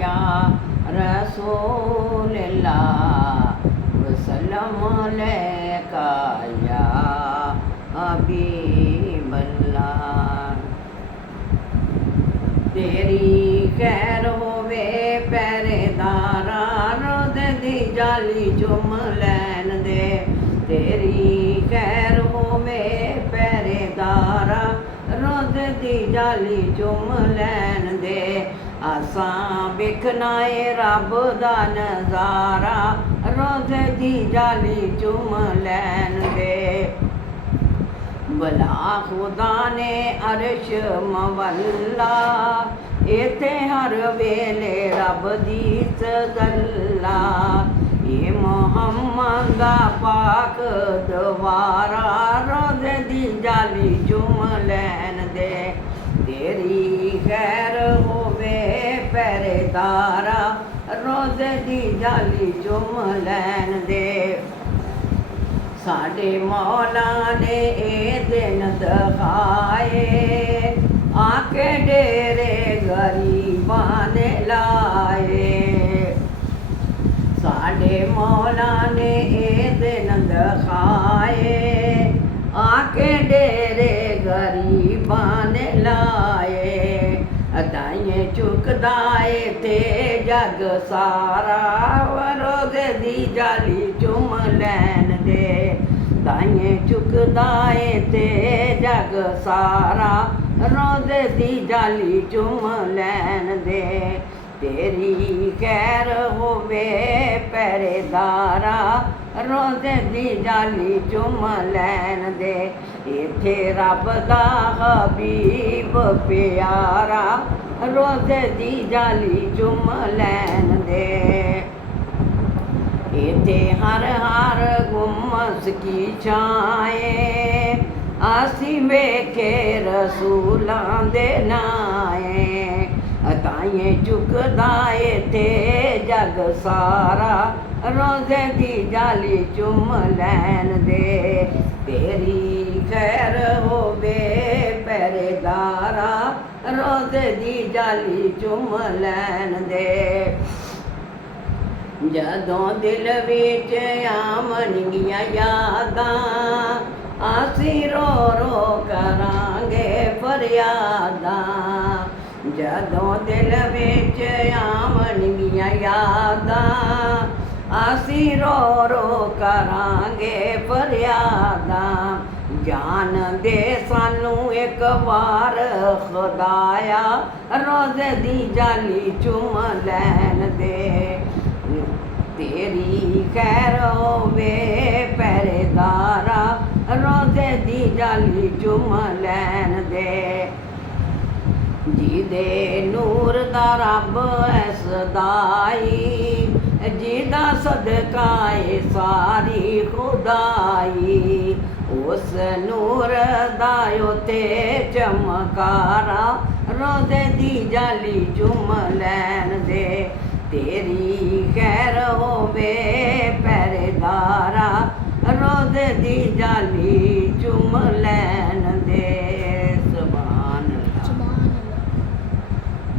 या रसूल अल्लाह वसल्लम अलैका या हबीब अल्लाह। तेरी खैर होवे पहरेदारा रोज़ दी जाली चुम लैन दे। तेरी खैर होवे पहरेदारा रोज़ दी जाली चुम लैन दे। असां वेखना ए रब दा नज़ारा रोज़ दी जाली चुम लैन दे। भला खुदा ने अर्श मवल्ला इत्थे हर वेले रब दी सगल्ला। ये मोहम्मद दा पाक दवारा रोज़ दी जाली चुम लैन दे। तेरी खैर होवे पहरेदारा रोज़ दी जाली चुम लैन दे। साडे मौला ने ए दिन दिखाए आके डेरे गरीबां ने लाए। साडे मौला ने ए दिन दिखाए आके डेरे गरीबां ने लाए। अदाइए चुकदा ए ते जग सारा रोज़ दी जाली चुम लैन दे। दाइए चुकदा ए ते जग सारा रोज़ दी जाली चुम लैन दे। तेरी खैर होवे पहरेदारा रोज़ दी जाली चुम लैन दे। इत्थे रब दा हबीब प्यारा रोज़ दी जाली चुम लैन दे। इत्थे हर हर गुम्मस की छाए असी वेखे रसूलां दे नाए। ताइए चुकदा इत्थे जग सारा रोज़ दी जाली चुम लैन दे। तेरी खैर होवे पहरेदारा रोज़ दी जाली चुम लैन दे। जदों दिल विच आमणगियां यादां असी रो रो करांगे फरियादां। जदों दिल विच आमणगियां यादां असी रो रो करांगे फरियादां। जान दे सानू एक बार खुदाया रोज़ दी जाली चुम लैन दे। तेरी खैर होवे पहरेदारा रोज़ दी जाली चुम लैन दे। जिदे नूर दा रब है सदाई जिदा सदका ए सारी खुदाई। उस नूर दा उत्ते चमकारा रोज़ दी जाली चुम लैन दे। तेरी खैर होवे पहरेदारा रोज़ दी जाली चुम लैन